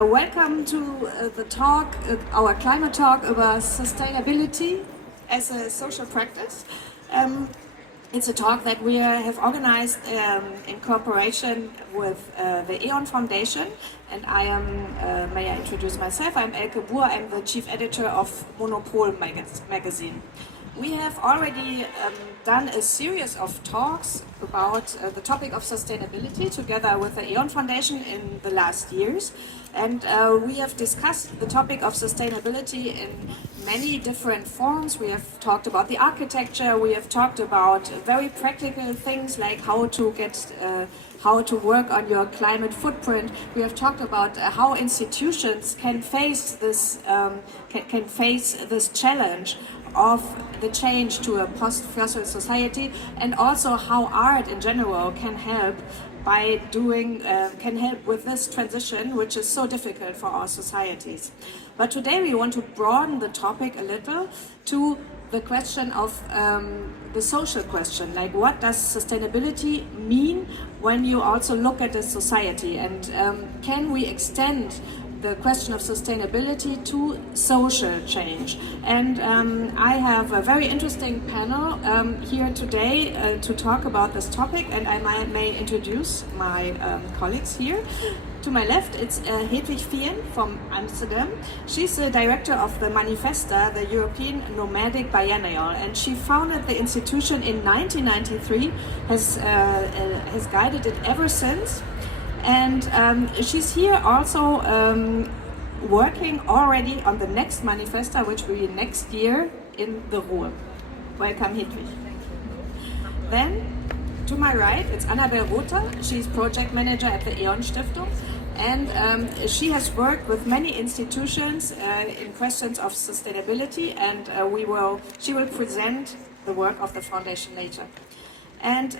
Welcome to the talk, our climate talk about sustainability as a social practice. It's a talk that we have organized in cooperation with the E.ON Foundation, and I am, may I introduce myself, I'm Elke Buhr, I'm the chief editor of Monopol magazine. We have already done a series of talks about the topic of sustainability together with the E.ON Foundation in the last years, and we have discussed the topic of sustainability in many different forms. We have talked about the architecture, we have talked about very practical things like how to work on your climate footprint. We have talked about how institutions can face this challenge of the change to a post-fossil society, and also how art in general can help with this transition, which is so difficult for our societies. But today we want to broaden the topic a little to the question of the social question, like what does sustainability mean when you also look at the society, and can we extend the question of sustainability to social change. And I have a very interesting panel here today to talk about this topic, and I may introduce my colleagues here. To my left, it's Hedwig Fien from Amsterdam. She's the director of the Manifesta, the European Nomadic Biennial, and she founded the institution in 1993, has guided it ever since. And she's here also working already on the next Manifesta, which will be next year in the Ruhr. Welcome, Hedwig. Then, to my right, it's Anabel Rother. She's project manager at the E.ON-Stiftung. And she has worked with many institutions in questions of sustainability, and she will present the work of the foundation later. And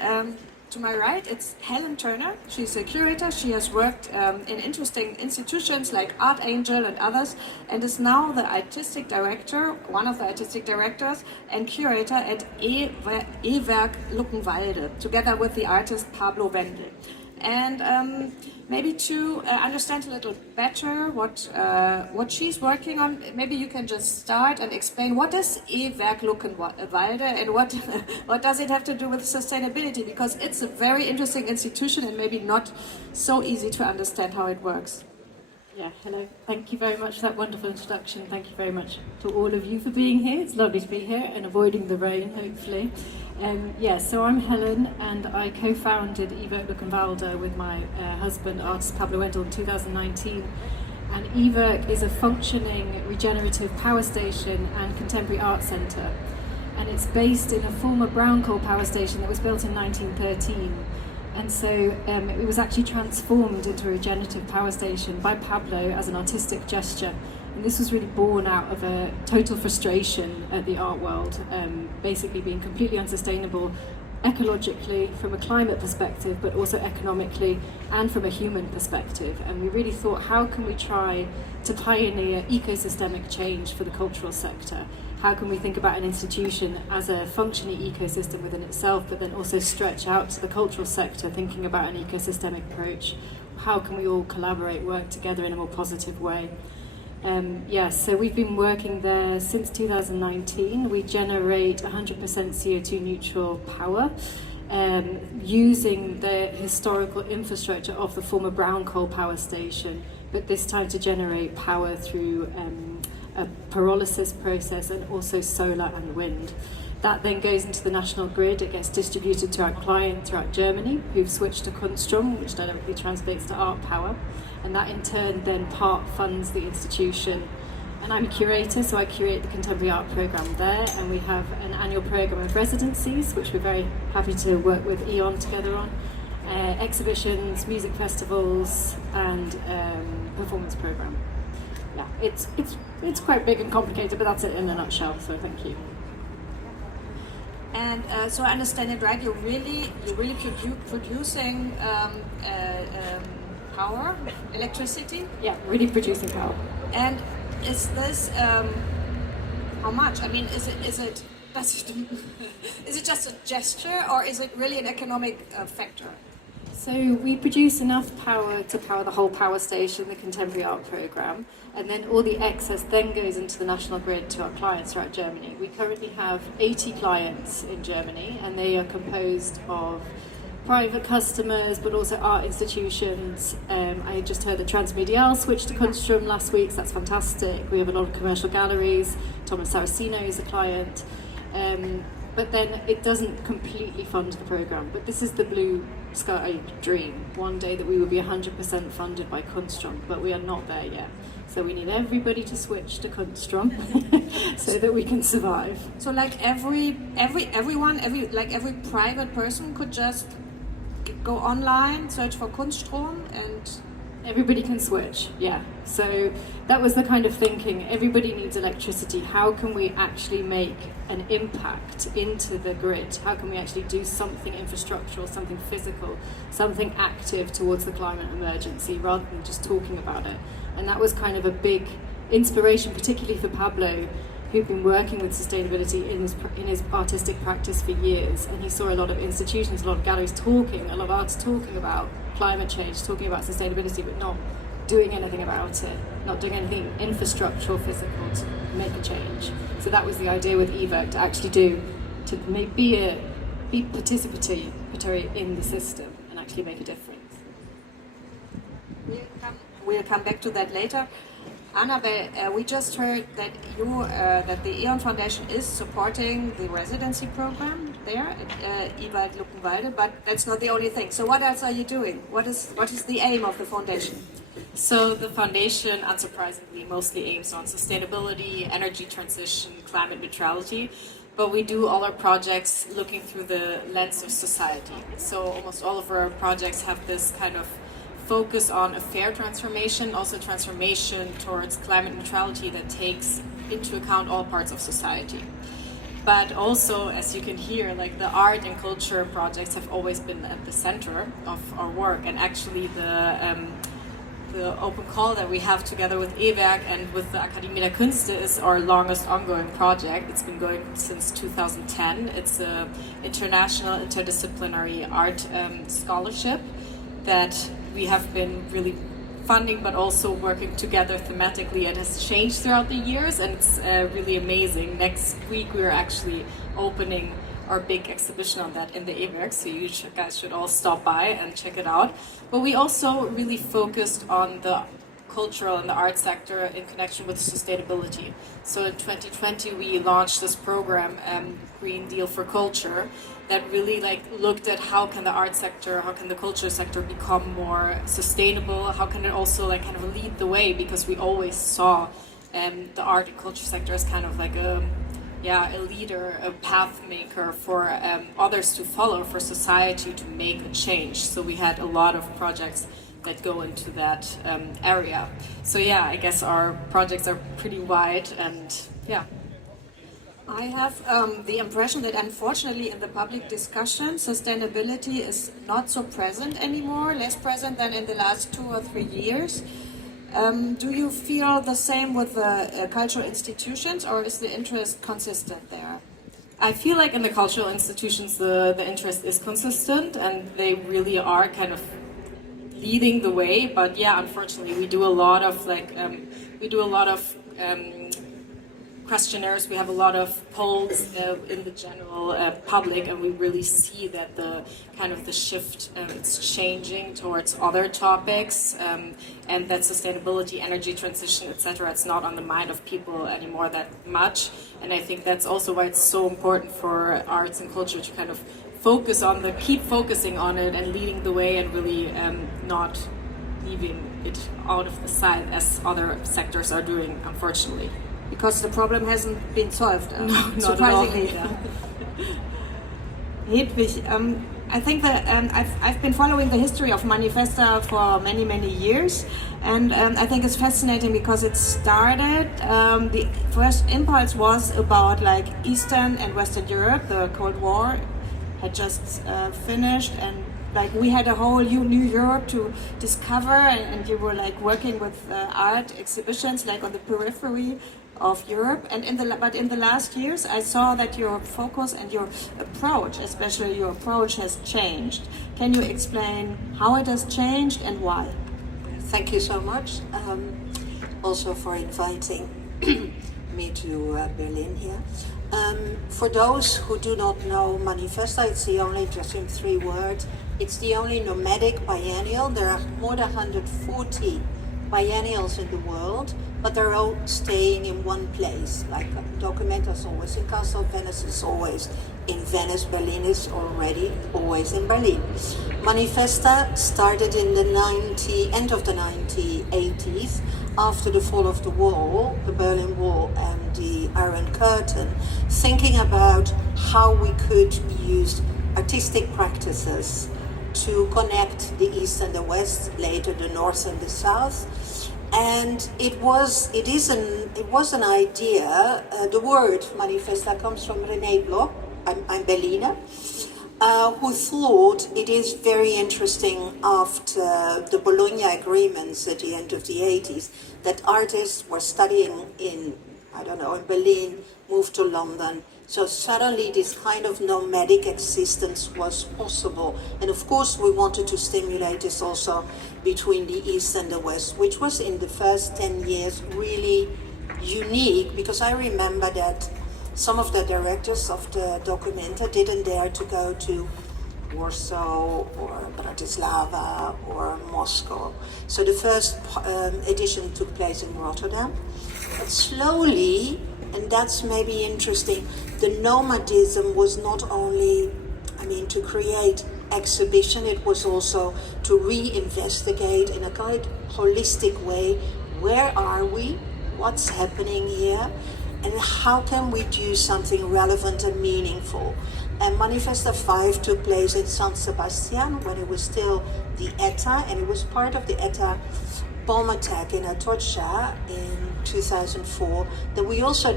to my right, it's Helen Turner. She's a curator. She has worked in interesting institutions like Art Angel and others, and is now the artistic director, one of the artistic directors and curator at E-Werk Luckenwalde, together with the artist Pablo Wendel. And maybe to understand a little better what she's working on, maybe you can just start and explain what is E-Werk Luckenwalde and what does it have to do with sustainability, because it's a very interesting institution and maybe not so easy to understand how it works. Yeah, hello. Thank you very much for that wonderful introduction. Thank you very much to all of you for being here. It's lovely to be here and avoiding the rain, hopefully. So I'm Helen, and I co-founded E-Werk Luckenwalde with my husband, artist Pablo Wendel, in 2019. And E-Werk is a functioning regenerative power station and contemporary art centre. And it's based in a former brown coal power station that was built in 1913. And so it was actually transformed into a regenerative power station by Pablo as an artistic gesture. And this was really born out of a total frustration at the art world, basically being completely unsustainable ecologically, from a climate perspective, but also economically and from a human perspective. And we really thought, how can we try to pioneer ecosystemic change for the cultural sector? How can we think about an institution as a functioning ecosystem within itself, but then also stretch out to the cultural sector, thinking about an ecosystemic approach? How can we all collaborate, work together in a more positive way? So we've been working there since 2019. We generate 100% CO2 neutral power using the historical infrastructure of the former brown coal power station, but this time to generate power through a pyrolysis process and also solar and wind. That then goes into the national grid. It gets distributed to our clients throughout Germany, who've switched to Kunst, which directly translates to art power. And that in turn then part funds the institution. And I'm a curator, so I curate the contemporary art programme there, and we have an annual programme of residencies, which we're very happy to work with E.ON together on, exhibitions, music festivals, and performance programme. Yeah, it's quite big and complicated, but that's it in a nutshell, so thank you. And so I understand it right, you're really producing power, electricity? Yeah, really producing power. And is this how much? I mean, is it just a gesture, or is it really an economic factor? So we produce enough power to power the whole power station, the contemporary art programme, and then all the excess then goes into the national grid to our clients throughout Germany. We currently have 80 clients in Germany, and they are composed of private customers, but also art institutions. I just heard that Transmedial switched to Kunst last week, so that's fantastic. We have a lot of commercial galleries. Thomas Saraceno is a client. But then it doesn't completely fund the programme. But this is the blue sky dream. One day that we will be 100% funded by Kunststrom, but we are not there yet. So we need everybody to switch to Kunststrom so that we can survive. So like every private person could just go online, search for Kunststrom, and everybody can switch, yeah. So that was the kind of thinking. Everybody needs electricity. How can we actually make an impact into the grid? How can we actually do something infrastructural, something physical, something active towards the climate emergency rather than just talking about it? And that was kind of a big inspiration, particularly for Pablo, who'd been working with sustainability in his artistic practice for years. And he saw a lot of institutions, a lot of galleries talking, a lot of artists talking about climate change, talking about sustainability, but not doing anything about it, not doing anything infrastructural, physical to make a change. So that was the idea with E-Werk, to actually be participatory in the system and actually make a difference. We'll come back to that later. Anabel, we just heard that that the E.ON Foundation is supporting the residency program there at E-Werk Luckenwalde, but that's not the only thing. So what else are you doing? What is the aim of the foundation? So the foundation, unsurprisingly, mostly aims on sustainability, energy transition, climate neutrality, but we do all our projects looking through the lens of society. So almost all of our projects have this kind of focus on a fair transformation, also transformation towards climate neutrality that takes into account all parts of society. But also, as you can hear, like the art and culture projects have always been at the center of our work, and actually the open call that we have together with E-Werk and with the Akademie der Künste is our longest ongoing project. It's been going since 2010. It's an international interdisciplinary art scholarship that we have been really funding, but also working together thematically. It has changed throughout the years, and it's really amazing. Next week we are actually opening our big exhibition on that in the E-Werk, so you guys should all stop by and check it out. But we also really focused on the cultural and the art sector in connection with sustainability. So in 2020 we launched this program, Green Deal for Culture, that really looked at how can the art sector, how can the culture sector become more sustainable, how can it also kind of lead the way, because we always saw the art and culture sector as kind of like a leader, a path maker for others to follow, for society to make a change. So we had a lot of projects that go into that area. So yeah, I guess our projects are pretty wide, and yeah. I have the impression that unfortunately in the public discussion, sustainability is not so present anymore, less present than in the last 2 or 3 years. Do you feel the same with the cultural institutions, or is the interest consistent there? I feel like in the cultural institutions the interest is consistent, and they really are kind of leading the way. But yeah, unfortunately we do a lot of questionnaires, we have a lot of polls in the general public, and we really see that the shift it's changing towards other topics, and that sustainability, energy transition, etc. It's not on the mind of people anymore that much, and I think that's also why it's so important for arts and culture to kind of keep focusing on it and leading the way, and really not leaving it out of the sight as other sectors are doing, unfortunately. Because the problem hasn't been solved, surprisingly. Hedwig, I think that I've been following the history of Manifesta for many, many years, and I think it's fascinating because it started, the first impulse was about Eastern and Western Europe. The Cold War had just finished, and like we had a whole New Europe to discover, and you were like working with art exhibitions like on the periphery of Europe. And but in the last years, I saw that your focus and your approach, especially your approach, has changed. Can you explain how it has changed and why? Thank you so much, also for inviting me to Berlin here. For those who do not know Manifesta, it's the only, just in 3 words, it's the only nomadic biennial. There are more than 140 biennials in the world, but they're all staying in one place. Like Documenta is always in Kassel, Venice is always in Venice, Berlin is already always in Berlin. Manifesta started in the end of the 1980s, after the fall of the wall, the Berlin Wall and the Iron Curtain, thinking about how we could use artistic practices to connect the East and the West, later the North and the South. And it was an idea. The word Manifesta comes from René Bloch. I'm Berliner, who thought it is very interesting after the Bologna agreements at the end of the 80s that artists were studying in Berlin, moved to London. So suddenly this kind of nomadic existence was possible. And of course we wanted to stimulate this also between the East and the West, which was in the first 10 years really unique, because I remember that some of the directors of the Documenta didn't dare to go to Warsaw or Bratislava or Moscow. So the first edition took place in Rotterdam. But slowly, and that's maybe interesting, the nomadism was not only, to create exhibition, it was also to reinvestigate in a kind of holistic way, where are we, what's happening here, and how can we do something relevant and meaningful. And Manifesta 5 took place in San Sebastian when it was still the ETA, and it was part of the ETA bomb attack in Atocha in 2004, that we also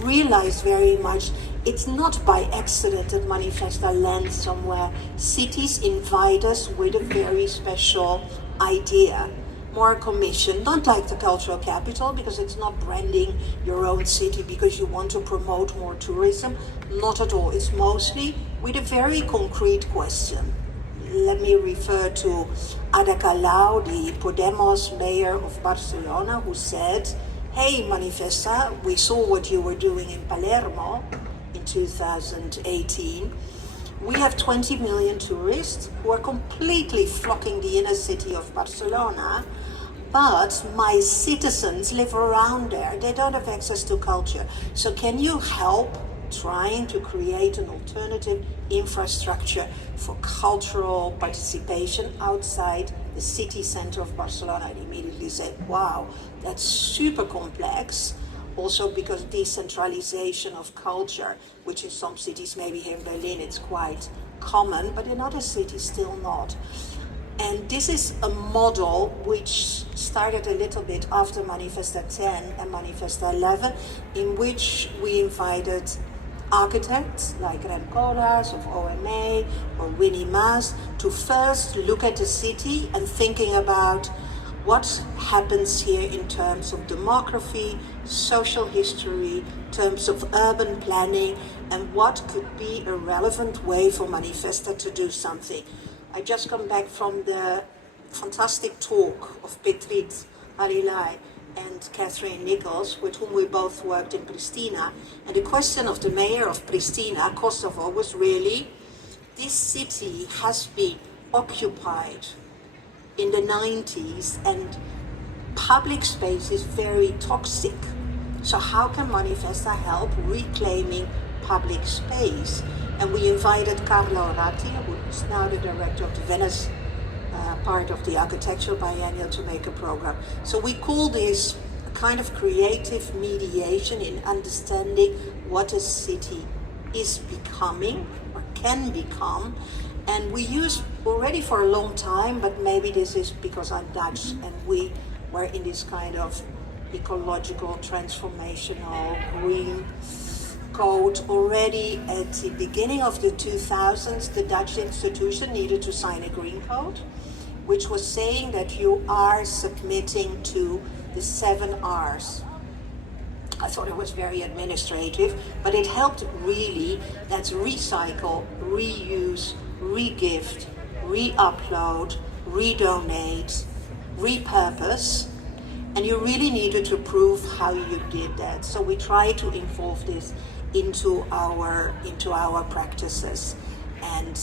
realized very much it's not by accident that Manifesta lands somewhere. Cities invite us with a very special idea. More commission, not like the cultural capital, because it's not branding your own city because you want to promote more tourism. Not at all. It's mostly with a very concrete question. Let me refer to Ada Colau, the Podemos mayor of Barcelona, who said, hey, Manifesta, we saw what you were doing in Palermo in 2018. We have 20 million tourists who are completely flocking the inner city of Barcelona, but my citizens live around there. They don't have access to culture. So can you help trying to create an alternative infrastructure for cultural participation outside the city center of Barcelona? I immediately said, wow, that's super complex. Also because decentralization of culture, which in some cities, maybe here in Berlin, it's quite common, but in other cities still not. And this is a model which started a little bit after Manifesta 10 and Manifesta 11, in which we invited architects like Rem Koolhaas of OMA or Winnie Maas to first look at the city and thinking about what happens here in terms of demography, social history, in terms of urban planning, and what could be a relevant way for Manifesta to do something. I just come back from the fantastic talk of Petrit Harilai and Catherine Nichols, with whom we both worked in Pristina. And the question of the mayor of Pristina, Kosovo, was really, this city has been occupied in the 90s and public space is very toxic. So how can Manifesta help reclaiming public space? And we invited Carlo Ratti, who is now the director of the Venice part of the architectural biennial, to make a program. So we call this a kind of creative mediation in understanding what a city is becoming or can become. And we use already for a long time, but maybe this is because I'm Dutch and we were in this kind of ecological, transformational, green code already at the beginning of the 2000s. The Dutch institution needed to sign a green code, which was saying that you are submitting to the 7 R's. I thought it was very administrative, but it helped really. That's recycle, reuse, re-gift, re-upload, redonate, repurpose, and you really needed to prove how you did that. So we try to involve this into our practices. And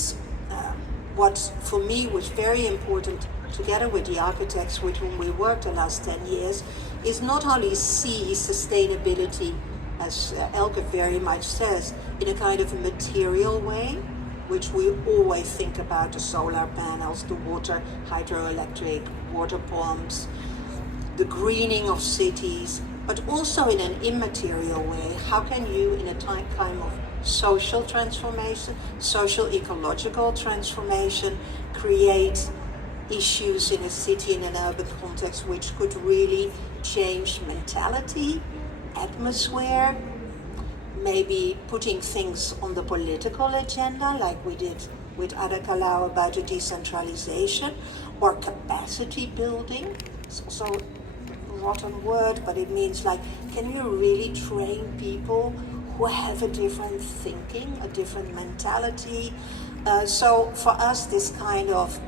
what for me was very important, together with the architects with whom we worked the last 10 years, is not only see sustainability, as Elke very much says, in a kind of material way, which we always think about, the solar panels, the water, hydroelectric, water pumps, the greening of cities, but also in an immaterial way. How can you, in a time of social transformation, social ecological transformation, create issues in a city, in an urban context, which could really change mentality, atmosphere, maybe putting things on the political agenda, like we did with Ada Kalau about the decentralization, or capacity building. It's also a rotten word, but it means like, can you really train people who have a different thinking, a different mentality? So for us, this kind of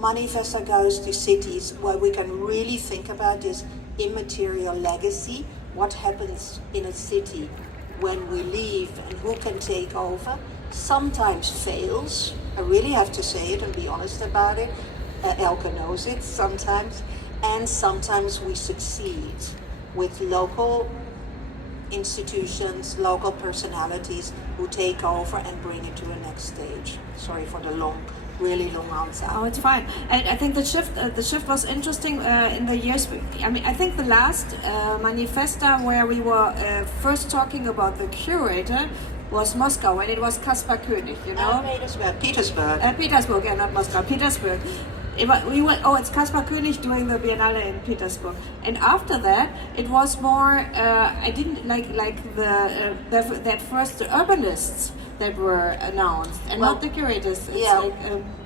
Manifesta goes to cities where we can really think about this immaterial legacy. What happens in a city when we leave and who can take over? Sometimes fails. I really have to say it and be honest about it. Elke knows it sometimes. And sometimes we succeed with local institutions, local personalities who take over and bring it to a next stage. Sorry for the really long answer. Oh, it's fine. And I think the shift was interesting in the years. I mean, I think the last Manifesta where we were first talking about the curator was Moscow, and it was Kaspar König, you know? Petersburg, yeah, not Moscow, Petersburg. It's Kaspar König doing the Biennale in Petersburg. And after that, it was more, I didn't like that first the urbanists that were announced, and not the curators.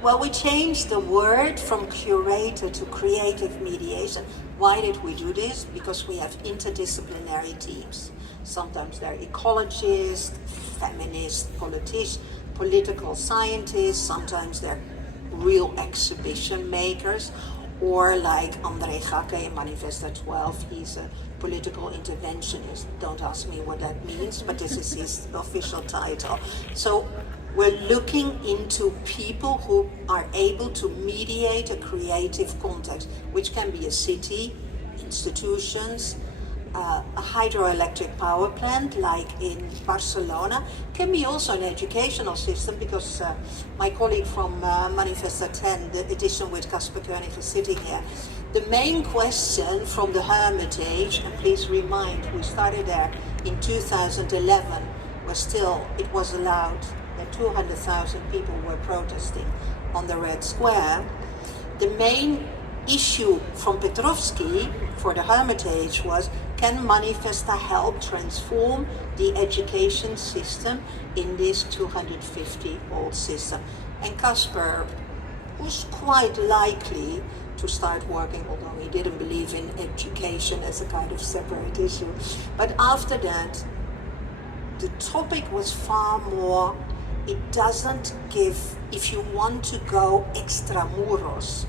Well, we changed the word from curator to creative mediation. Why did we do this? Because we have interdisciplinary teams. Sometimes they're ecologists, feminists, political scientists, sometimes they're real exhibition makers, or like André Gacke in Manifesta 12, he's a political interventionist. Don't ask me what that means, but this is his official title. So we're looking into people who are able to mediate a creative context, which can be a city, institutions, a hydroelectric power plant like in Barcelona, can be also an educational system, because my colleague from Manifesta 10, the edition with Kaspar König, is sitting here. The main question from the Hermitage, and please remind, we started there in 2011, it was allowed that 200,000 people were protesting on the Red Square. The main issue from Petrovsky for the Hermitage was, can Manifesta help transform the education system in this 250-old system? And Kaspar was quite likely to start working, although he didn't believe in education as a kind of separate issue. But after that, the topic was far more, it doesn't give, if you want to go extramuros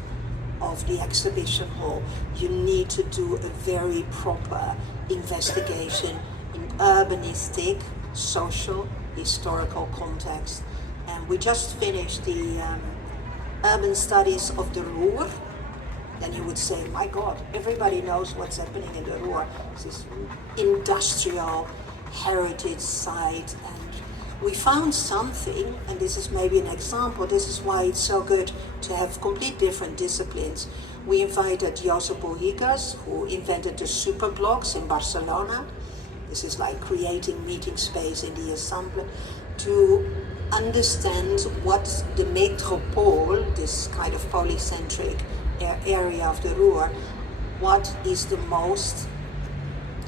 of the exhibition hall, you need to do a very proper investigation in urbanistic, social, historical context. And we just finished the urban studies of the Ruhr. Then you would say, my God, everybody knows what's happening in the Ruhr. It's this industrial heritage site, and we found something, and this is maybe an example. This is why it's so good to have complete different disciplines. We invited Josep Bohigas, who invented the superblocks in Barcelona. This is like creating meeting space in the Assemblée, to understand what the metropole, this kind of polycentric area of the Ruhr, what is the most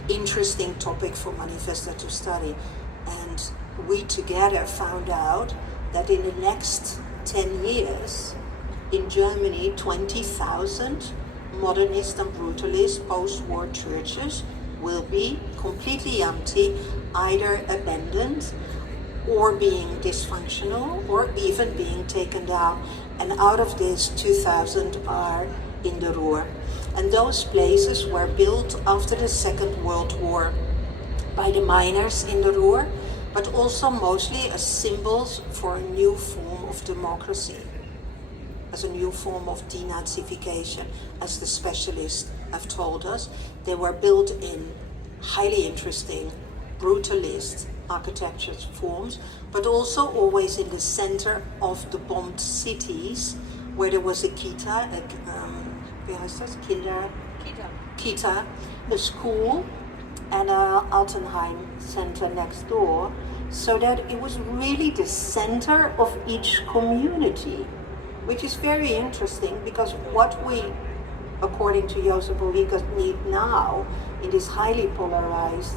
interesting topic for Manifesta to study. And we together found out that in the next 10 years, in Germany, 20,000 modernist and brutalist post-war churches will be completely empty, either abandoned or being dysfunctional or even being taken down. And out of this, 2,000 are in the Ruhr. And those places were built after the Second World War by the miners in the Ruhr, but also mostly as symbols for a new form of democracy, as a new form of denazification, as the specialists have told us. They were built in highly interesting, brutalist architecture forms, but also always in the center of the bombed cities, where there was a kita, kita, a school, and a Altenheim center next door, so that it was really the center of each community, which is very interesting, because what we, according to Joseph Bouygues, need now in this highly polarized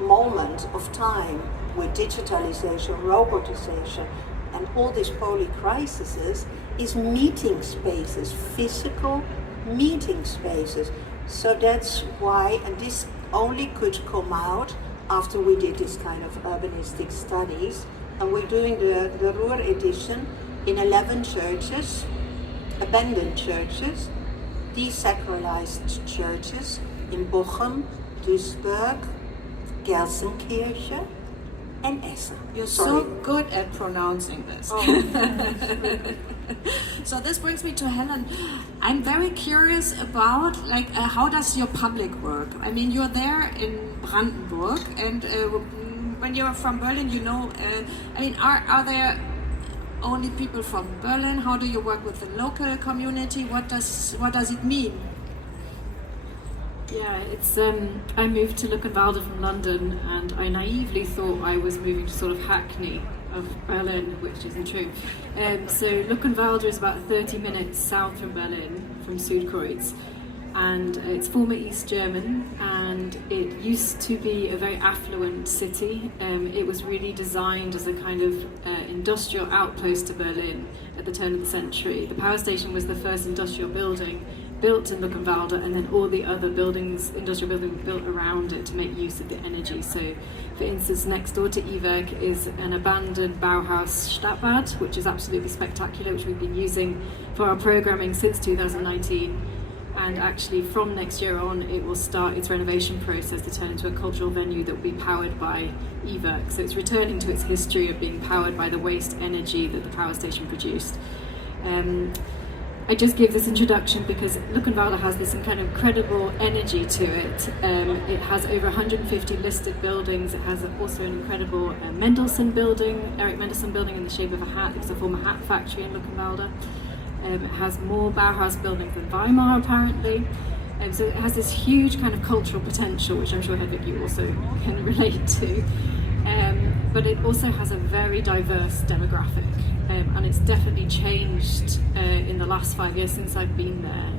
moment of time with digitalization, robotization, and all these polycrises is meeting spaces, physical meeting spaces. So that's why, and this only could come out after we did this kind of urbanistic studies, and we're doing the Ruhr edition in 11 churches, abandoned churches, desacralized churches in Bochum, Duisburg, Gelsenkirchen, and Essen. You're so good at pronouncing this. Oh. So this brings me to Helen. I'm very curious about how does your public work? I mean, you're there in Brandenburg, and when you're from Berlin, you know. I mean, are there only people from Berlin? How do you work with the local community? What does it mean? Yeah, it's I moved to Luckenwalde from London, and I naively thought I was moving to sort of Hackney of Berlin, which isn't true. So Luckenwalde is about 30 minutes south from Berlin, from Südkreuz, and it's former East German, and it used to be a very affluent city. It was really designed as a kind of industrial outpost to Berlin at the turn of the century. The power station was the first industrial building built in Luckenwalde, and then all the other buildings, industrial buildings, built around it to make use of the energy. So, for instance, next door to E-Werk is an abandoned Bauhaus Stadtbad, which is absolutely spectacular, which we've been using for our programming since 2019. And actually, from next year on, it will start its renovation process to turn into a cultural venue that will be powered by E-Werk. So it's returning to its history of being powered by the waste energy that the power station produced. I just gave this introduction because Luckenwalde has this kind of incredible energy to it. It has over 150 listed buildings. It has also an incredible Mendelssohn building, Eric Mendelssohn building in the shape of a hat. It's a former hat factory in Luckenwalde. It has more Bauhaus buildings than Weimar, apparently. So it has this huge kind of cultural potential, which I'm sure, Hedvig, you also can relate to. But it also has a very diverse demographic, and it's definitely changed in the last 5 years since I've been there.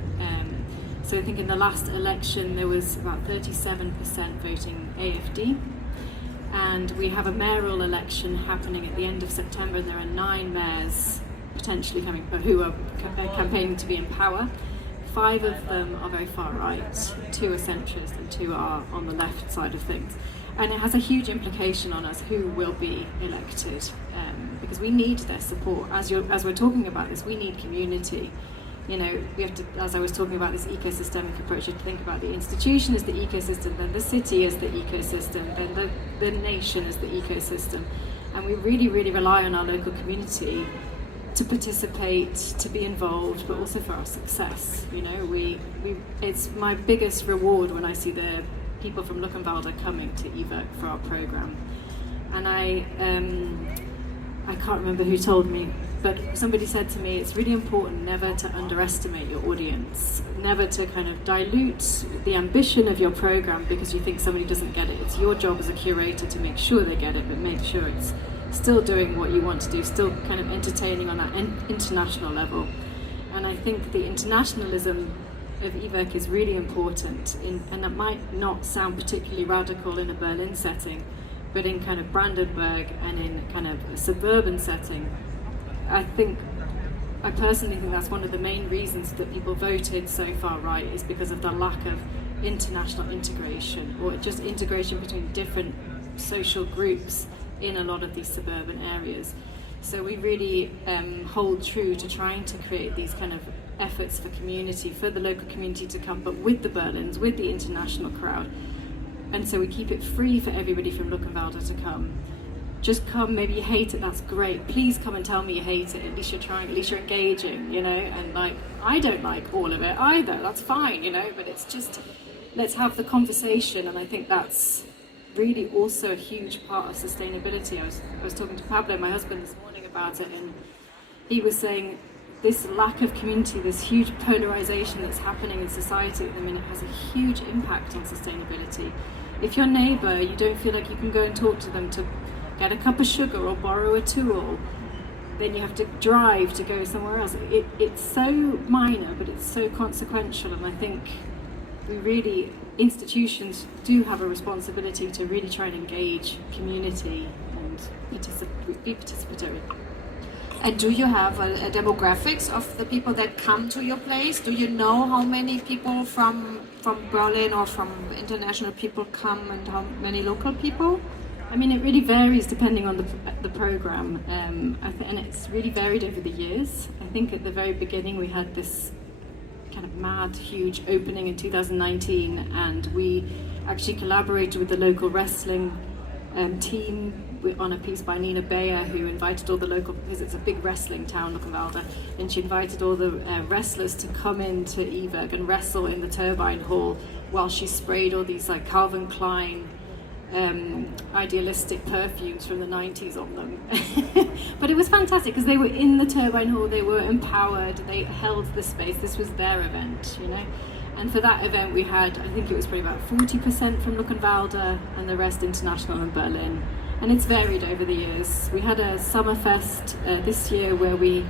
So I think in the last election there was about 37% voting AFD, and we have a mayoral election happening at the end of September, and there are 9 mayors potentially coming who are campaigning to be in power. 5 of them are very far right, 2 are centrist, and 2 are on the left side of things. And it has a huge implication on us who will be elected, because we need their support. As we're talking about this, we need community. You know, we have to, as I was talking about this ecosystemic approach, to think about the institution as the ecosystem, then the city as the ecosystem, then the nation as the ecosystem. And we really, really rely on our local community to participate, to be involved, but also for our success. You know, it's my biggest reward when I see the people from Luckenwalde coming to E-Werk for our program. And I can't remember who told me, but somebody said to me, it's really important never to underestimate your audience, never to kind of dilute the ambition of your program because you think somebody doesn't get it. It's your job as a curator to make sure they get it, but make sure it's still doing what you want to do, still kind of entertaining on that international level. And I think the internationalism of E-Werk is really important, and that might not sound particularly radical in a Berlin setting, but in kind of Brandenburg and in kind of a suburban setting, I personally think that's one of the main reasons that people voted so far right, is because of the lack of international integration, or just integration between different social groups in a lot of these suburban areas. So we really hold true to trying to create these kind of efforts for community, for the local community to come, but with the Berlins, with the international crowd. And so we keep it free for everybody from Luckenwalde to come. Just come, maybe you hate it, that's great. Please come and tell me you hate it, at least you're trying, at least you're engaging, you know, and like, I don't like all of it either, that's fine, you know, but it's just, let's have the conversation, and I think that's really also a huge part of sustainability. I was talking to Pablo, my husband, this morning about it, and he was saying this lack of community, this huge polarization that's happening in society at the minute has a huge impact on sustainability. If your neighbour, you don't feel like you can go and talk to them to get a cup of sugar or borrow a tool, then you have to drive to go somewhere else. It's so minor, but it's so consequential, and I think institutions do have a responsibility to really try and engage community and be participatory. And do you have a demographics of the people that come to your place? Do you know how many people from Berlin or from international people come, and how many local people? I mean, it really varies depending on the program, and it's really varied over the years. I think at the very beginning we had this kind of mad, huge opening in 2019, and we actually collaborated with the local wrestling team on a piece by Nina Bayer, who invited all the local, because it's a big wrestling town, Luckenwalde, and she invited all the wrestlers to come into E-Werk and wrestle in the turbine hall while she sprayed all these like Calvin Klein idealistic perfumes from the 90s on them. But it was fantastic because they were in the turbine hall, they were empowered, they held the space, this was their event, you know. And for that event we had, I think it was probably about 40% from Luckenwalde and the rest international and Berlin. And it's varied over the years. We had a Summerfest this year where we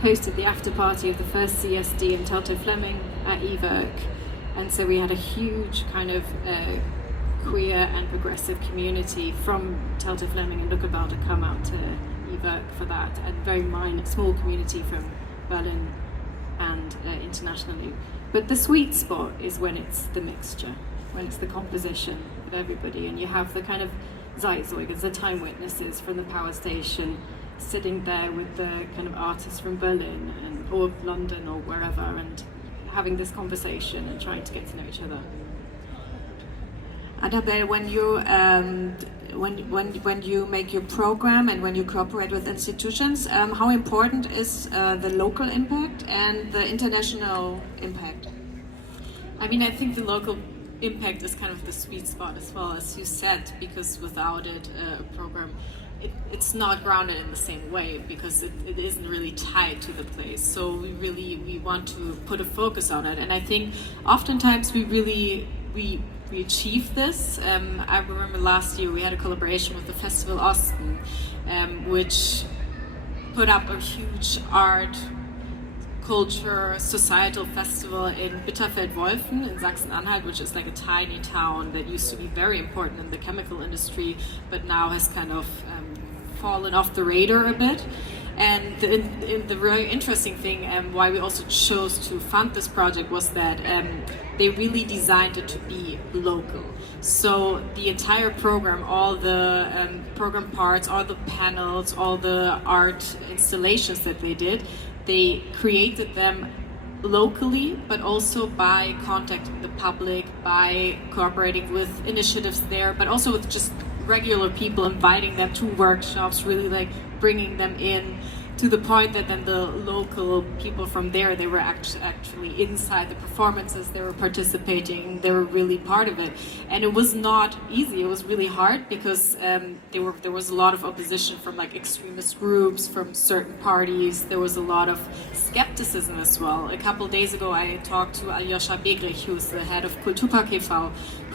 hosted the after party of the first CSD in Teltow Fleming at E-Werk. And so we had a huge kind of queer and progressive community from Teltow Fleming and Luckenwalde come out to E-Werk for that, and very small community from Berlin and internationally. But the sweet spot is when it's the mixture, when it's the composition of everybody, and you have the kind of Zeitzeugers, the time witnesses from the power station, sitting there with the kind of artists from Berlin or London or wherever, and having this conversation and trying to get to know each other. Anabel, when you make your program and when you cooperate with institutions, how important is the local impact and the international impact? I mean, I think the local impact is kind of the sweet spot as well, as you said, because without it, a program, it's not grounded in the same way, because it isn't really tied to the place. So we want to put a focus on it, and I think oftentimes we achieve this. I remember last year we had a collaboration with the Festivalgarten, which put up a huge art, culture, societal festival in Bitterfeld-Wolfen in Sachsen-Anhalt, which is like a tiny town that used to be very important in the chemical industry, but now has kind of fallen off the radar a bit. And the very interesting thing, why we also chose to fund this project, was that they really designed it to be local. So the entire program, all the program parts, all the panels, all the art installations that they did, they created them locally, but also by contacting the public, by cooperating with initiatives there, but also with just regular people, inviting them to workshops, really like bringing them in, to the point that then the local people from there, they were actually inside the performances, they were participating, they were really part of it. And it was not easy, it was really hard, because there was a lot of opposition from like extremist groups, from certain parties, there was a lot of skepticism as well. A couple of days ago I talked to Aljoscha Begrich, who's the head of Kultur,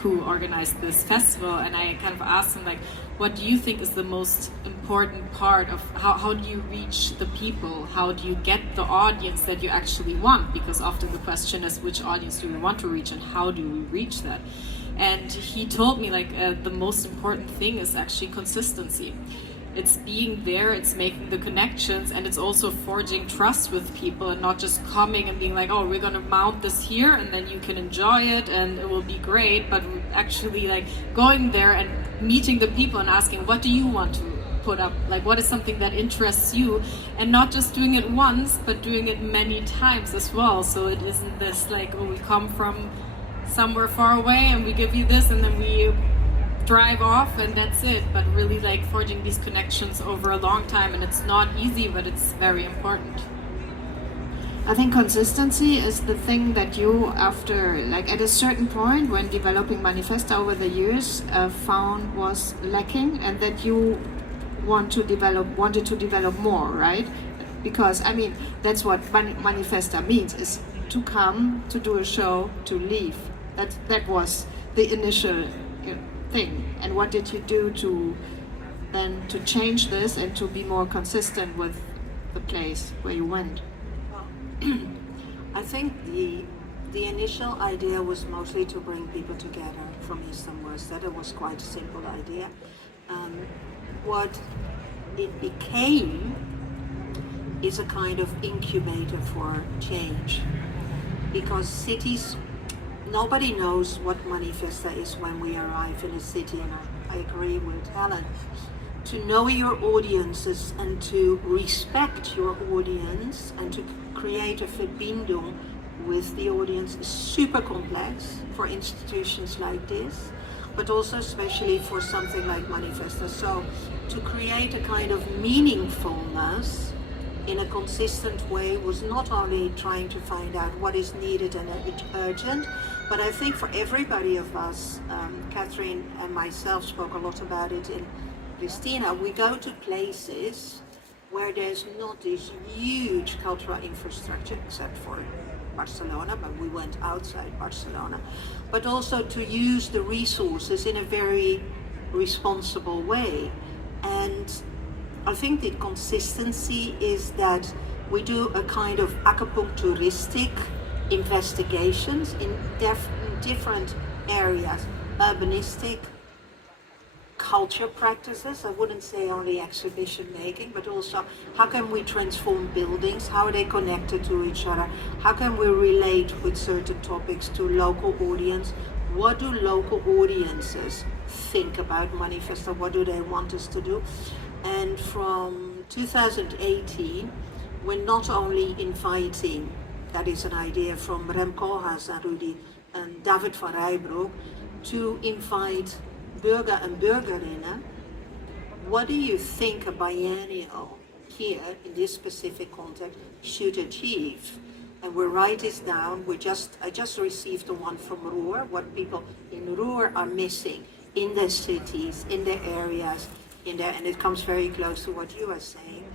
who organized this festival, and I kind of asked him, like, what do you think is the most important part of how do you reach the people? How do you get the audience that you actually want? Because often the question is, which audience do we want to reach, and how do we reach that? And he told me, like, the most important thing is actually consistency. It's being there, it's making the connections, and it's also forging trust with people and not just coming and being like, oh, we're going to mount this here and then you can enjoy it and it will be great, but actually like going there and meeting the people and asking, what do you want to put up? Like, what is something that interests you? And not just doing it once, but doing it many times as well. So it isn't this like, oh, we come from somewhere far away and we give you this and then we drive off and that's it, but really like forging these connections over a long time, and it's not easy, but it's very important. I think consistency is the thing that you, after, like at a certain point when developing Manifesta over the years, found was lacking, and that you wanted to develop more, right? Because I mean, that's what Manifesta means, is to come, to do a show, to leave. That was the initial thing. And what did you do to change this and to be more consistent with the place where you went? I think the initial idea was mostly to bring people together from East and West. That it was quite a simple idea. What it became is a kind of incubator for change, because cities, nobody knows what Manifesta is when we arrive in a city, and I agree with Helen. To know your audiences and to respect your audience and to create a verbindung with the audience is super complex for institutions like this, but also especially for something like Manifesta. So to create a kind of meaningfulness in a consistent way was not only trying to find out what is needed and urgent, but I think for everybody of us, Catherine and myself spoke a lot about it in Pristina, we go to places where there's not this huge cultural infrastructure, except for Barcelona, but we went outside Barcelona, but also to use the resources in a very responsible way. And I think the consistency is that we do a kind of acupuncturistic investigations in different areas, urbanistic, culture practices. I wouldn't say only exhibition making, but also how can we transform buildings, how are they connected to each other, how can we relate with certain topics to local audience, what do local audiences think about Manifesta, what do they want us to do. And from 2018, we're not only inviting, that is an idea from Rem Koolhaas and Rudy and David van Rijbroek, to invite burger and burgerinnen. What do you think a biennial here in this specific context should achieve? And we write this down. I just received the one from Ruhr, what people in Ruhr are missing in their cities, in their areas, and it comes very close to what you are saying.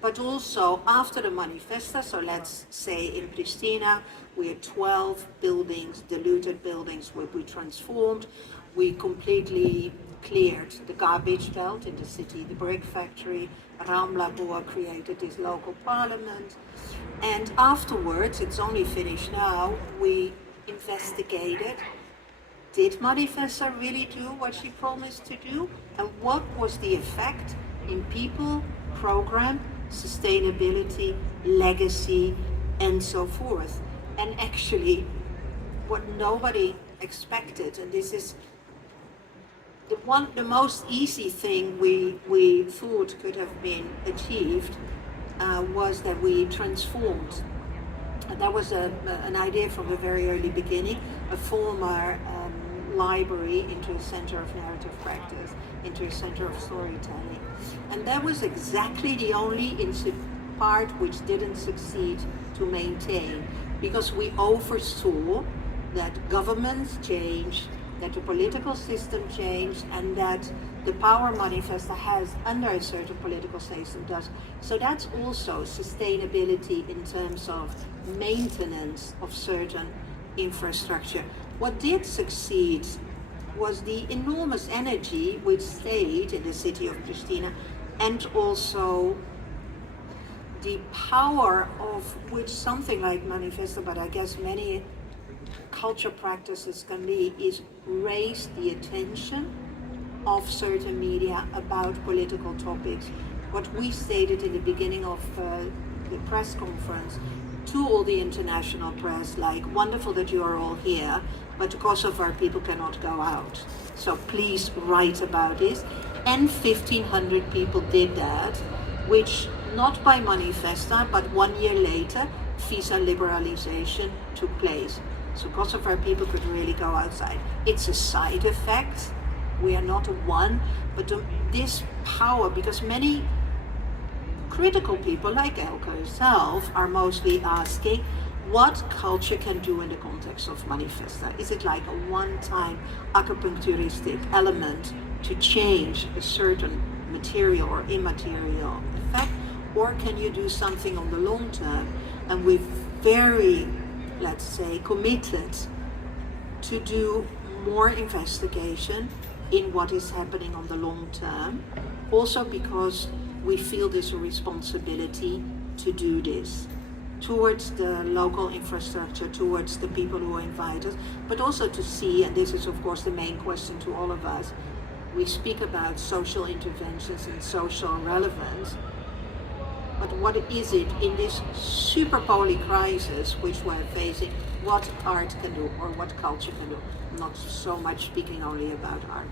But also after the Manifesta, so let's say in Pristina, we had 12 buildings, diluted buildings, where we transformed. We completely cleared the garbage belt in the city, the brick factory. Raamlabor created this local parliament. And afterwards, it's only finished now, we investigated, did Manifesta really do what she promised to do? And what was the effect in people, program, sustainability, legacy, and so forth? And actually, what nobody expected, and this is the most easy thing we thought could have been achieved, was that we transformed. And that was an idea from the very early beginning, a former library into a center of narrative practice, into a center of storytelling. And that was exactly the only part which didn't succeed to maintain, because we oversaw that governments changed, that the political system changed, and that the power Manifesta has under a certain political system does. So that's also sustainability in terms of maintenance of certain infrastructure. What did succeed was the enormous energy which stayed in the city of Pristina, and also the power of which something like Manifesta, but I guess many culture practices can be, is raise the attention of certain media about political topics. What we stated in the beginning of the press conference to all the international press, like, wonderful that you are all here, but the Kosovar people cannot go out. So please write about this. And 1,500 people did that, which not by Manifesta, but 1 year later, visa liberalization took place. So Kosovar people could really go outside. It's a side effect. We are not one, but this power, because many critical people like Elke herself are mostly asking what culture can do in the context of Manifesta. Is it like a one-time acupuncturistic element to change a certain material or immaterial effect, or can you do something on the long term? And we're very, let's say, committed to do more investigation in what is happening on the long term, also because we feel there's a responsibility to do this towards the local infrastructure, towards the people who invite us, but also to see, and this is of course the main question to all of us, we speak about social interventions and social relevance, but what is it in this super poly crisis which we're facing, what art can do or what culture can do? I'm not so much speaking only about art.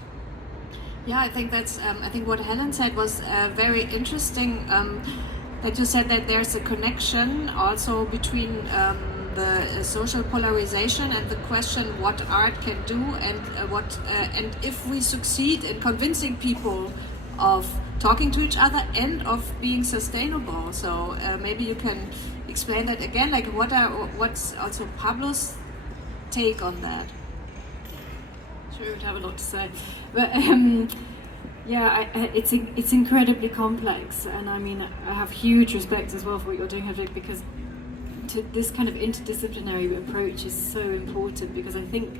Yeah, I think that's. I think what Helen said was very interesting. That you said that there's a connection also between the social polarization and the question what art can do, and and if we succeed in convincing people of talking to each other and of being sustainable. So maybe you can explain that again. Like what's also Pablo's take on that? Sure, would have a lot to say, but yeah, it's incredibly complex, and I mean I have huge respect as well for what you're doing, Hedvig, because this kind of interdisciplinary approach is so important, because I think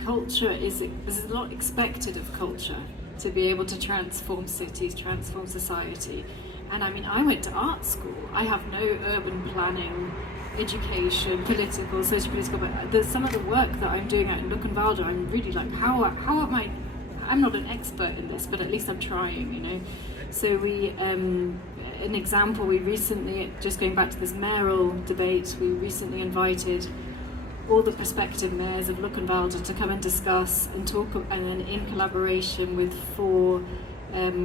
there's a lot expected of culture to be able to transform cities, transform society, and I mean I went to art school. I have no urban planning education, political, socio-political, but some of the work that I'm doing out in Luckenwalde, I'm really like, how am I? I'm not an expert in this, but at least I'm trying, you know. So an example, we recently, just going back to this mayoral debate, we recently invited all the prospective mayors of Luckenwalde to come and discuss and talk, and then in collaboration with 4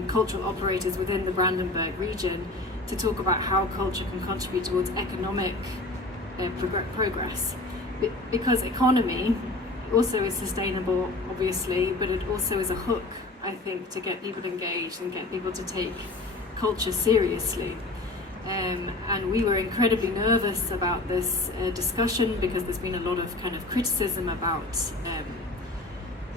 cultural operators within the Brandenburg region, to talk about how culture can contribute towards economic progress, because economy also is sustainable, obviously, but it also is a hook, I think, to get people engaged and get people to take culture seriously. And we were incredibly nervous about this discussion, because there's been a lot of kind of criticism about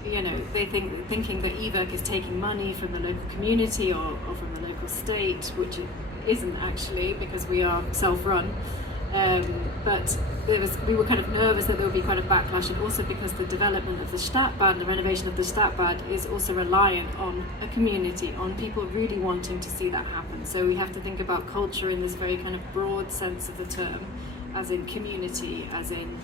they thinking that E-Werk is taking money from the local community or from the local state, which it isn't actually, because we are self-run. But we were kind of nervous that there would be quite a backlash, and also because the development of the Stadtbad, the renovation of the Stadtbad, is also reliant on a community, on people really wanting to see that happen. So we have to think about culture in this very kind of broad sense of the term, as in community, as in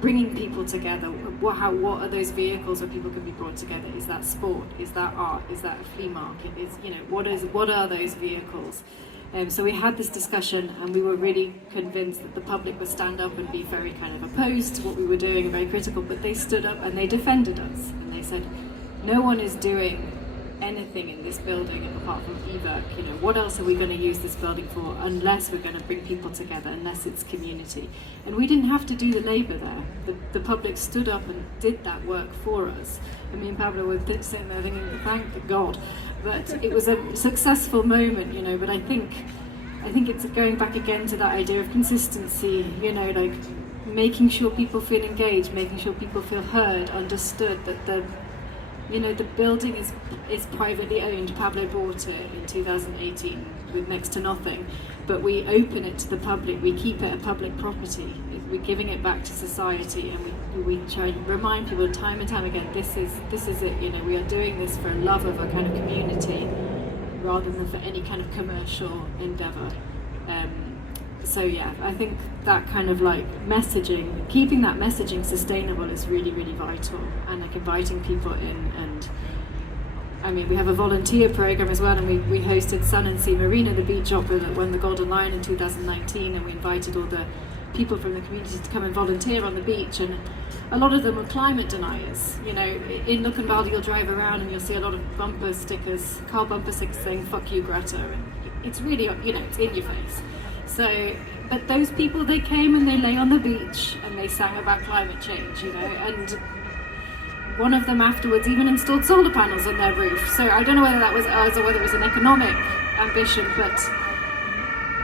bringing people together. What are those vehicles where people can be brought together? Is that sport? Is that art? Is that a flea market? What are those vehicles? So we had this discussion, and we were really convinced that the public would stand up and be very kind of opposed to what we were doing and very critical, but they stood up and they defended us, and they said, no one is doing anything in this building apart from E-Werk. What else are we going to use this building for unless we're going to bring people together, unless it's community? And we didn't have to do the labour there. The public stood up and did that work for us. And me and Pablo were sitting there thinking, thank God. But it was a successful moment, but I think it's going back again to that idea of consistency, like making sure people feel engaged, making sure people feel heard, understood, that the building is privately owned. Pablo bought it in 2018 with next to nothing, but we open it to the public, we keep it a public property. we're giving it back to society, and we try to remind people time and time again, this is it, you know, we are doing this for love of a kind of community rather than for any kind of commercial endeavor. So yeah, I think that kind of like messaging, keeping that messaging sustainable is really, really vital, and like inviting people in. And I mean, we have a volunteer program as well, and we hosted Sun and Sea Marina, the beach opera that won the Golden Lion in 2019, and we invited all the people from the community to come and volunteer on the beach, and a lot of them were climate deniers. You know, in Luckenwalde you'll drive around and you'll see a lot of bumper stickers, car bumper stickers saying "fuck you, Greta," and it's really, you know, it's in your face. So, but those people, they came and they lay on the beach and they sang about climate change, you know, and one of them afterwards even installed solar panels on their roof. So I don't know whether that was ours or whether it was an economic ambition, but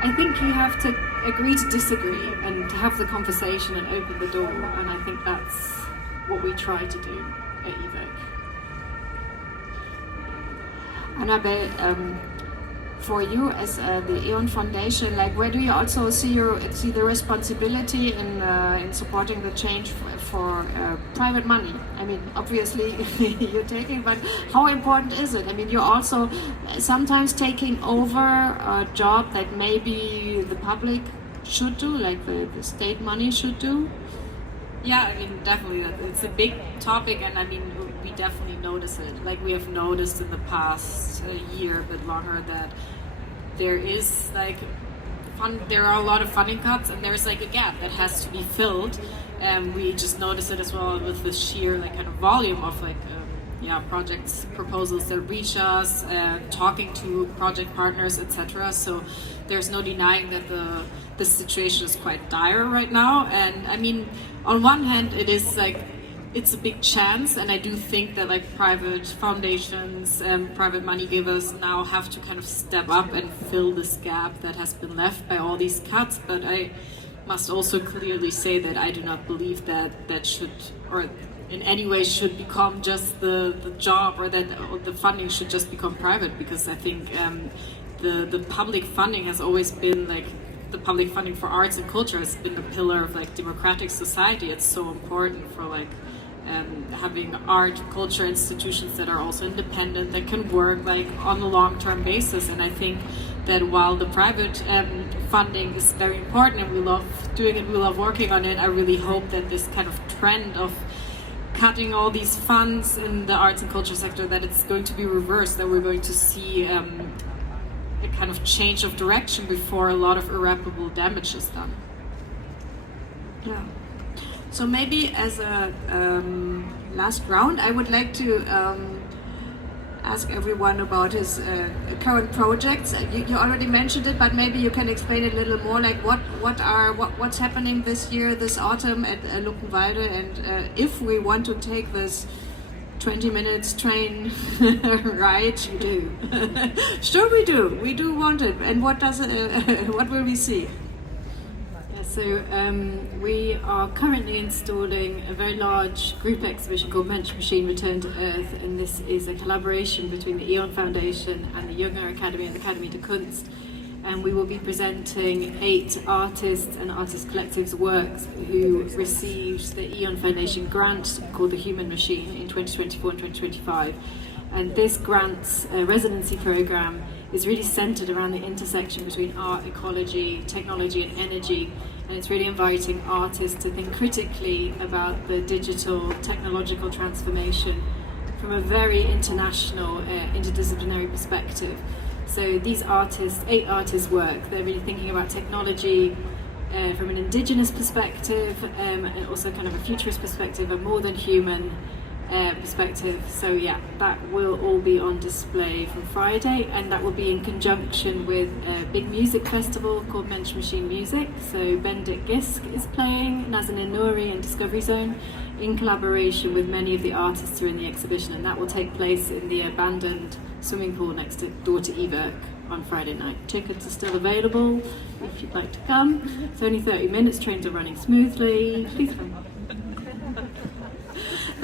I think you have to agree to disagree and to have the conversation and open the door, and I think that's what we try to do at E-Werk. Anabel, for you as the E.ON Foundation, like where do you also see the responsibility in supporting the change for private money? I mean, obviously you're taking, but how important is it? I mean, you're also sometimes taking over a job that maybe the public should do, like the state money should do. Yeah, I mean, definitely, it's a big topic, and I mean, we definitely notice it. Like we have noticed in the past year, a bit longer, that there is like there are a lot of funding cuts, and there's like a gap that has to be filled. And we just notice it as well with the sheer like kind of volume of like projects, proposals that reach us, talking to project partners, etc. So there's no denying that the situation is quite dire right now. And I mean, on one hand, it is like it's a big chance, and I do think that like private foundations and private money givers now have to kind of step up and fill this gap that has been left by all these cuts. But I must also clearly say that I do not believe that should, or in any way should become just the job, or that the funding should just become private, because I think the public funding has always been like, the public funding for arts and culture has been a pillar of like democratic society. It's so important for like having art, culture institutions that are also independent, that can work like on a long-term basis. And I think that while the private funding is very important and we love doing it, we love working on it, I really hope that this kind of trend of cutting all these funds in the arts and culture sector, that it's going to be reversed, that we're going to see a kind of change of direction before a lot of irreparable damage is done. Yeah. So maybe as a last round, I would like to ask everyone about his current projects. You already mentioned it, but maybe you can explain it a little more. Like what's happening this year, this autumn at Luckenwalde, and if we want to take this 20 minutes train ride, we do. Sure, we do. We do want it. And what does it? What will we see? So we are currently installing a very large group exhibition called Mensch Machine Return to Earth, and this is a collaboration between the E.ON Foundation and the Junger Academy and the Academy de Kunst. And we will be presenting 8 artists and artist collectives' works who received the E.ON Foundation grant called the Human Machine in 2024 and 2025. And this grant's residency program is really centered around the intersection between art, ecology, technology and energy. And it's really inviting artists to think critically about the digital technological transformation from a very international, interdisciplinary perspective. So these artists, 8 artists' work, they're really thinking about technology from an indigenous perspective, and also kind of a futurist perspective, a more than human perspective. So yeah, that will all be on display from Friday, and that will be in conjunction with a big music festival called Mensch Machine Music. So Bendik Gisk is playing, Nazanin Nouri and Discovery Zone, in collaboration with many of the artists who are in the exhibition, and that will take place in the abandoned swimming pool next door to E-Werk on Friday night. Tickets are still available if you'd like to come. It's only 30 minutes, trains are running smoothly. Please come.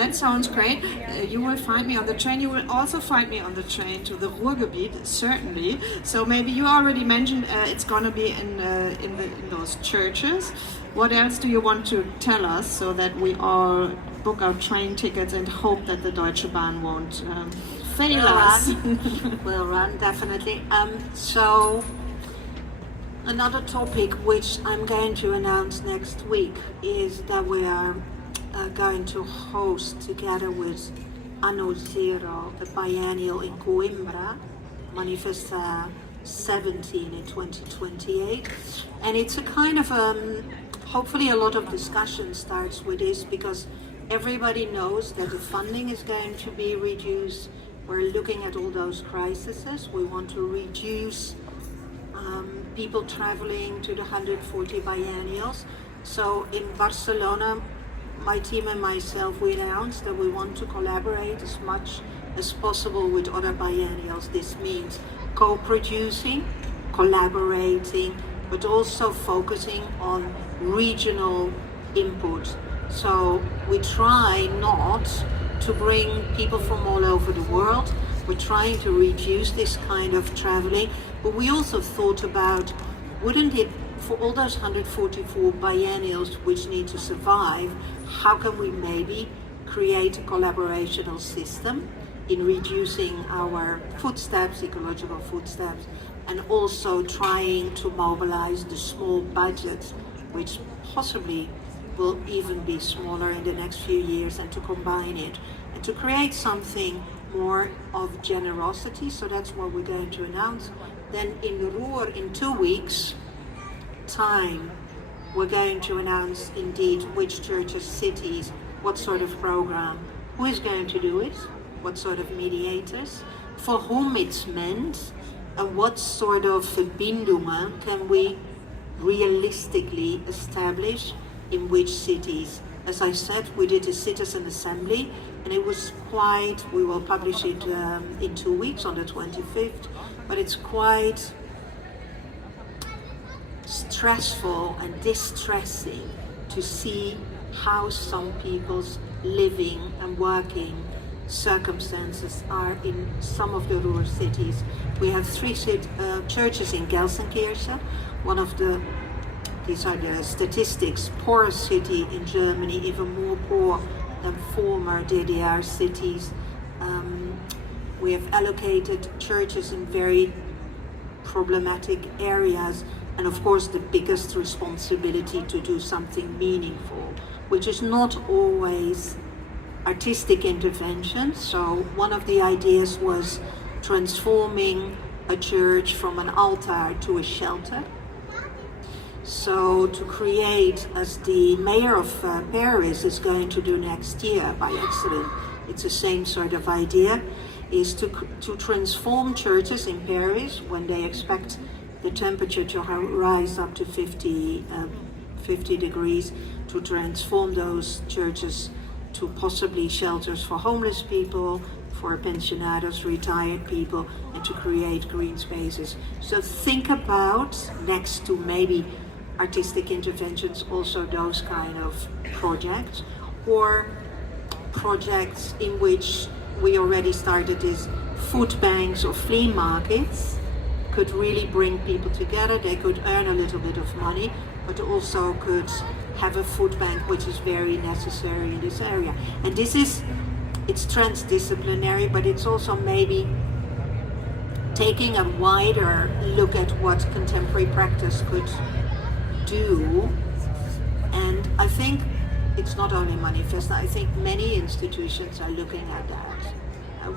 That sounds great. You will find me on the train. You will also find me on the train to the Ruhrgebiet, certainly. So maybe you already mentioned it's going to be in those churches. What else do you want to tell us so that we all book our train tickets and hope that the Deutsche Bahn won't fail us? We'll run, definitely. So another topic which I'm going to announce next week is that we are going to host together with Anno Zero a biennial in Coimbra, Manifesta 17 in 2028. And it's a kind of, hopefully a lot of discussion starts with this because everybody knows that the funding is going to be reduced. We're looking at all those crises. We want to reduce people traveling to the 140 biennials. So in Barcelona, my team and myself, we announced that we want to collaborate as much as possible with other biennials. This means co-producing, collaborating, but also focusing on regional input. So we try not to bring people from all over the world. We're trying to reduce this kind of traveling, but we also thought about, wouldn't it, for all those 144 biennials which need to survive, how can we maybe create a collaborational system in reducing our footsteps, ecological footsteps, and also trying to mobilize the small budgets, which possibly will even be smaller in the next few years, and to combine it and to create something more of generosity. So that's what we're going to announce. Then in the Ruhr, in 2 weeks' time, we're going to announce indeed which churches, cities, what sort of program, who is going to do it, what sort of mediators, for whom it's meant, and what sort of Verbindungen can we realistically establish in which cities. As I said, we did a citizen assembly, and it was quite, we will publish it in 2 weeks on the 25th, but it's quite stressful and distressing to see how some people's living and working circumstances are in some of the Ruhr cities. We have 3 churches in Gelsenkirchen, one of the, these are the statistics, poorest city in Germany, even more poor than former DDR cities. We have allocated churches in very problematic areas, and of course the biggest responsibility to do something meaningful, which is not always artistic intervention. So one of the ideas was transforming a church from an altar to a shelter. So to create, as the mayor of Paris is going to do next year by accident, it's the same sort of idea, is to transform churches in Paris when they expect the temperature to rise up to 50 degrees, to transform those churches to possibly shelters for homeless people, for pensionados, retired people, and to create green spaces. So think about, next to maybe artistic interventions, also those kind of projects, or projects in which we already started this food banks or flea markets could really bring people together. They could earn a little bit of money, but also could have a food bank, which is very necessary in this area. And this is, it's transdisciplinary, but it's also maybe taking a wider look at what contemporary practice could do. And I think it's not only Manifesta, I think many institutions are looking at that.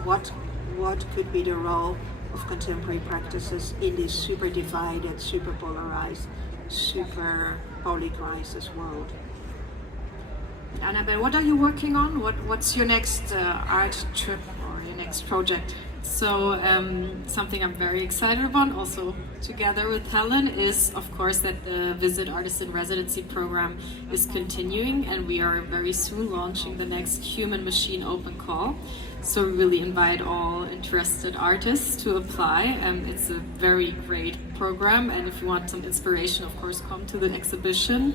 What could be the role of contemporary practices in this super divided, super polarized, super polycrisis world? Anabel, what are you working on? What's your next art trip or your next project? So something I'm very excited about, also together with Helen, is of course that the Visit Artist in Residency program is continuing, and we are very soon launching the next Human Machine Open Call. So we really invite all interested artists to apply. It's a very great program, and if you want some inspiration, of course, come to the exhibition.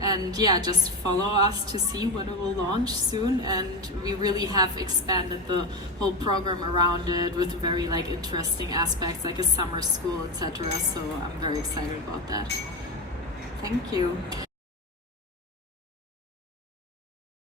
And yeah, just follow us to see when it will launch soon. And we really have expanded the whole program around it with very like interesting aspects like a summer school, etc. So I'm very excited about that. Thank you.